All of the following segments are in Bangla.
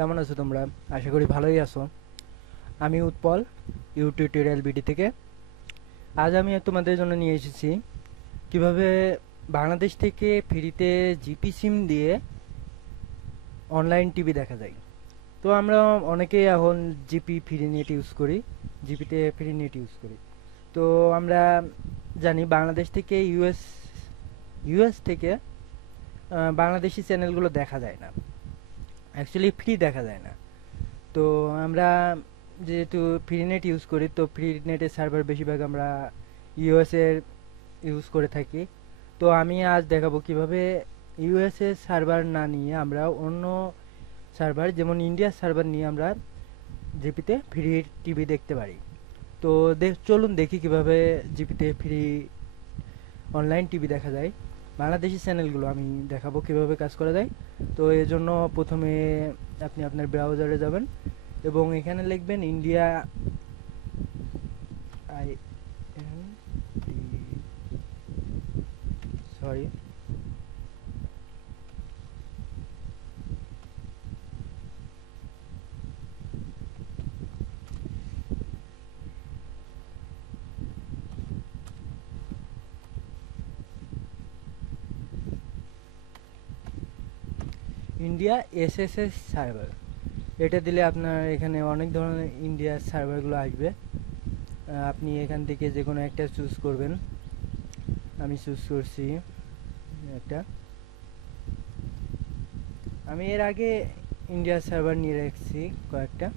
কেমন আছো তোমরা? আশা করি ভালোই আছো। আমি উৎপল, টিউটোরিয়াল বিডি থেকে। আজ আমি তোমাদের জন্য নিয়ে এসেছি কিভাবে বাংলাদেশ থেকে ফ্রিতে জিপি সিম দিয়ে অনলাইন টিভি দেখা যায়। তো আমরা অনেকেই এখন জিপি ফ্রি নেট ইউজ করি, জিপিতে ফ্রি নেট ইউজ করি। তো আমরা জানি বাংলাদেশ থেকে ইউএস থেকে বাংলাদেশি চ্যানেলগুলো দেখা যায় না, অ্যাকচুয়ালি ফ্রি দেখা যায় না। তো আমরা যেহেতু ফ্রি নেট ইউজ করি, তো ফ্রি নেটের সার্ভার বেশিরভাগ আমরা ইউএস এর ইউজ করে থাকি। তো আমি আজ দেখাবো কিভাবে ইউএস এর সার্ভার না নিয়ে আমরা অন্য সার্ভার যেমন ইন্ডিয়ার সার্ভার নিয়ে আমরা জিপিতে ফ্রি টিভি দেখতে পারি। তো চলুন দেখি কিভাবে জিপিতে ফ্রি অনলাইন টিভি দেখা যায়। বাংলাদেশি চ্যানেলগুলো আমি দেখাবো কিভাবে কাজ করা যায়। তো এর জন্য প্রথমে আপনি আপনার ব্রাউজারে যাবেন এবং এখানে লিখবেন India I N D sorry India SSS server, এটা দিলে আপনার এখানে অনেক ধরনের ইন্ডিয়ার সার্ভারগুলো আসবে। আপনি এখান থেকে যে কোনো একটা চুজ করবেন। আমি চুজ করছি একটা। আমি এর আগে ইন্ডিয়ার সার্ভার নিয়ে রাখছি কয়েকটা,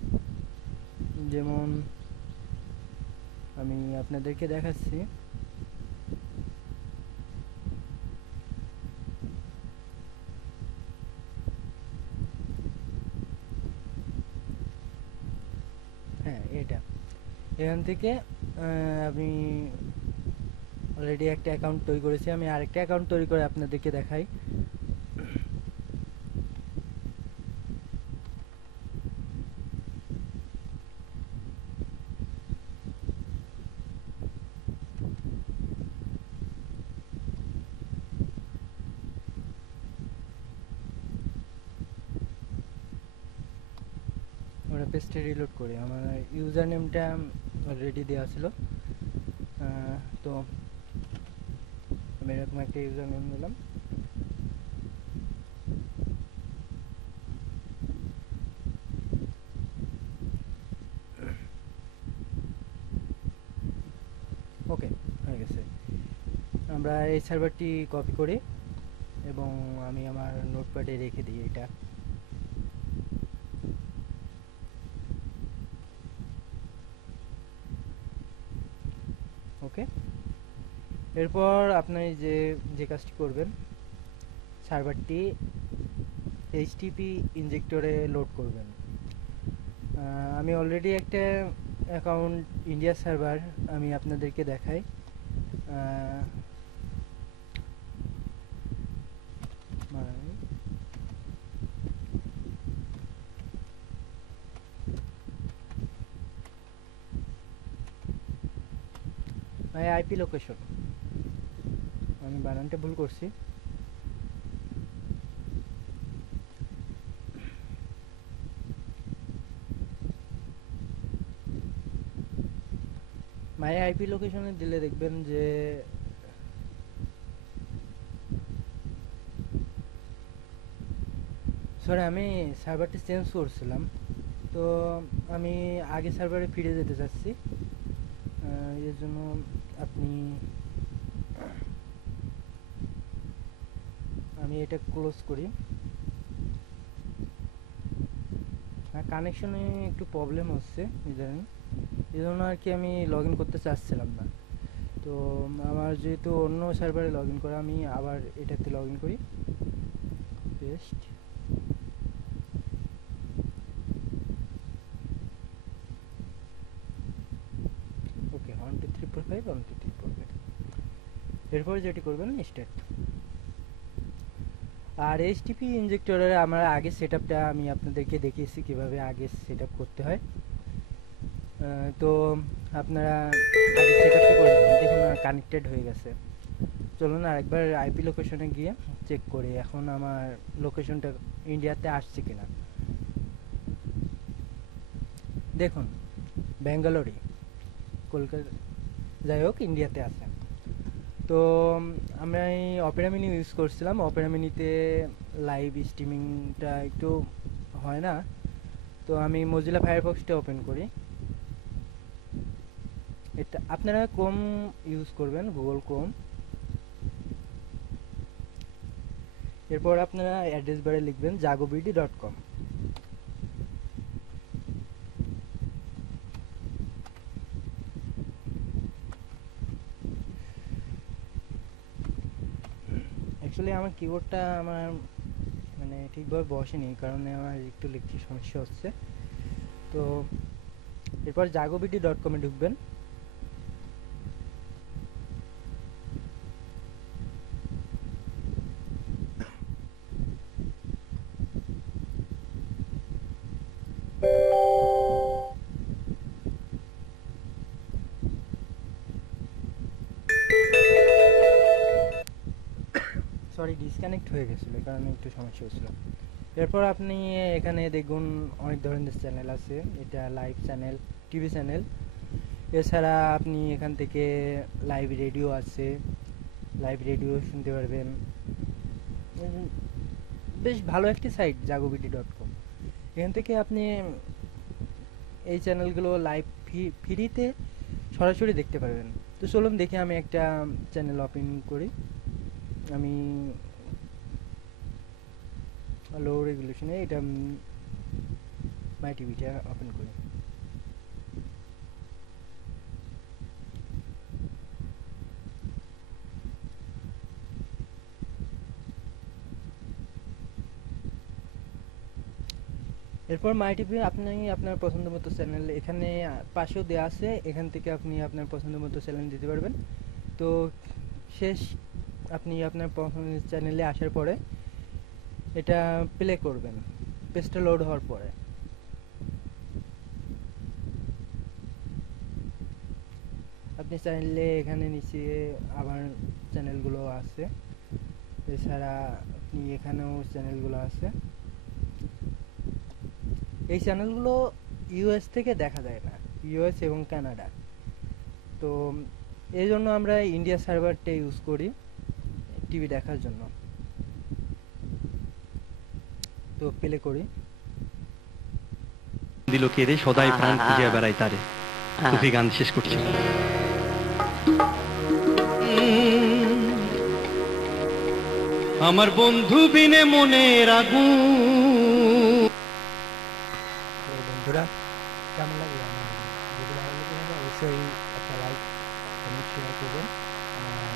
যেমন আমি আপনাদেরকে দেখাচ্ছি। হ্যাঁ, এটা এখান থেকে আমি অলরেডি একটা অ্যাকাউন্ট তৈরি করেছি। আমি আরেকটা অ্যাকাউন্ট তৈরি করে আপনাদেরকে দেখাই। আমরা পেজটা রিলোড করি। আমার ইউজার নেমটা অলরেডি দেওয়া ছিল। তো আমি এরকম একটা ইউজার নেম দিলাম। ওকে, হয়ে গেছে। আমরা এই সার্ভারটি কপি করি এবং আমি আমার নোটপ্যাডে রেখে দিই এটা। ওকে, এরপর আপনি যে যে কাজটি করবেন, সার্ভারটি এইচটিপি ইনজেক্টরে লোড করবেন। আমি অলরেডি একটা অ্যাকাউন্ট ইন্ডিয়া সার্ভার আমি আপনাদেরকে দেখাই। মাই আইপি লোকেশন, আমি বানানটা ভুল করছি। মাই আইপি লোকেশনে দিলে দেখবেন যে সরি, আমি সার্ভারটি চেঞ্জ করছিলাম। তো আমি আগে সার্ভারে ফিরে যেতে চাচ্ছি। এর জন্য আপনি আমি এটা ক্লোজ করি। কানেকশনে একটু প্রবলেম হচ্ছে ইদানিং, এই জন্য আর কি আমি লগ ইন করতে চাচ্ছিলাম না। তো আমার যেহেতু অন্য সার্ভারে লগ ইন করা, আমি আবার এটাতে লগ ইন করি। পেস্ট। ওকে, 1 2 3 4 5 1 2 3 4 5। এরপর যেটি করবেন স্টার্ট। আর এইচটিপি ইনজেক্টরের আমার আগে সেটআপটা আমি আপনাদেরকে দেখিয়েছি কিভাবে আগে সেটআপ করতে হয়। তো আপনারা আগে সেটআপটা করে নেবেন। দেখুন কানেক্টেড হয়ে গেছে। চলুন আরেকবার আইপি লোকেশনে গিয়ে চেক করি এখন আমার লোকেশনটা ইন্ডিয়াতে আসছে কিনা। দেখুন, ব্যাঙ্গালোরে, কলকাতা, যাই হোক ইন্ডিয়াতে আছে। তো আমরা এই অপেরা মিনি ইউজ করছিলাম। অপেরা মিনিতে লাইভ স্ট্রিমিংটা একটু হয় না, তো আমি মজিলা ফায়ারফক্সটা ওপেন করি। এটা আপনারা ক্রোম ইউজ করবেন, গুগল ক্রোম। এরপর আপনারা অ্যাড্রেস বারে লিখবেন jagobd.com। অ্যাকচুয়ালি আমার কিবোর্ডটা আমার মানে ঠিকভাবে বসেনি, কারণে আমার একটু লিখতে সমস্যা হচ্ছে। তো এরপর jagobd.com এ ঢুকবেন। সরি, ডিসকানেক্ট হয়ে গেছিলো, এই কারণে একটু সমস্যা হচ্ছিল। এরপর আপনি এখানে দেখুন অনেক ধরনের চ্যানেল আছে। এটা লাইভ চ্যানেল, টিভি চ্যানেল। এছাড়া আপনি এখান থেকে লাইভ রেডিও আছে, লাইভ রেডিও শুনতে পারবেন। উম, বেশ ভালো একটি সাইট jagobd.com। এখান থেকে আপনি এই চ্যানেলগুলো লাইভ ফ্রিতে সরাসরি দেখতে পারবেন। তো চলুন দেখি, আমি একটা চ্যানেল ওপেন করি। আমি লো রেজুলেশনে এটা মাই টিভিটা ওপেন করি। এরপর মাই টিভি আপনি আপনার পছন্দ মতো চ্যানেল এখানে পাশেও দেওয়া আছে, এখান থেকে আপনি আপনার পছন্দ মতো চ্যানেল দিতে পারবেন। তো শেষ, আপনি আপনার পছন্দের চ্যানেলে আসার পরে এটা প্লে করবেন পেজটা লোড হওয়ার পরে। আপনি চাইলে এখানে নিচে আবার চ্যানেলগুলো আছে, এছাড়া আপনি এখানেও চ্যানেলগুলো আছে। এই চ্যানেলগুলো ইউএস থেকে দেখা যায় না, ইউএস এবং কানাডা। তো এই জন্য আমরা ইন্ডিয়া সার্ভারটা ইউজ করি টিভি দেখার জন্য। তো প্লে করি। দিল কে রে সদাই প্রাণ খুঁজিয়া বেড়াই তারে। তুফি গান শেষ করছি। আমার বন্ধু বিনে মনের আগুন। তো বন্ধুরা, কেমন লাগে আমার যদি ভালো লাগে থাকে অবশ্যই একটা লাইক, কমেন্ট, শেয়ার করবেন। আর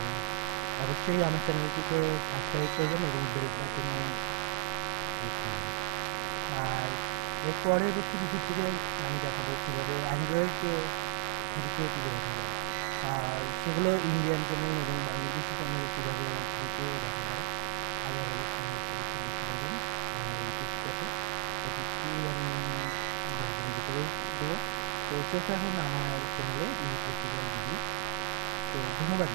অবশ্যই আমার চ্যানেলটিকে সাবস্ক্রাইব করবেন এবং বেল বাটনে ক্লিক করবেন। আর এর পরবর্তী ভিডিও থেকে আমি দেখাবো কীভাবে অ্যান্ড্রয়েড ফ্রিতে টিভি দেখা যায়, আর সেগুলো ইন্ডিয়ান চ্যানেল এবং বাংলাদেশি চ্যানেল কীভাবে ফ্রিতে দেখা যায়। আগে অবশ্যই অবশ্যই দেখতে পারবেন আমার ইউটিউব চ্যানেল, এটি আমি 10 দিনের ভিতরে দেবো। তো চোখ রাখুন আমার চ্যানেলে ইউটিউব ভিডিও। তো ধন্যবাদ।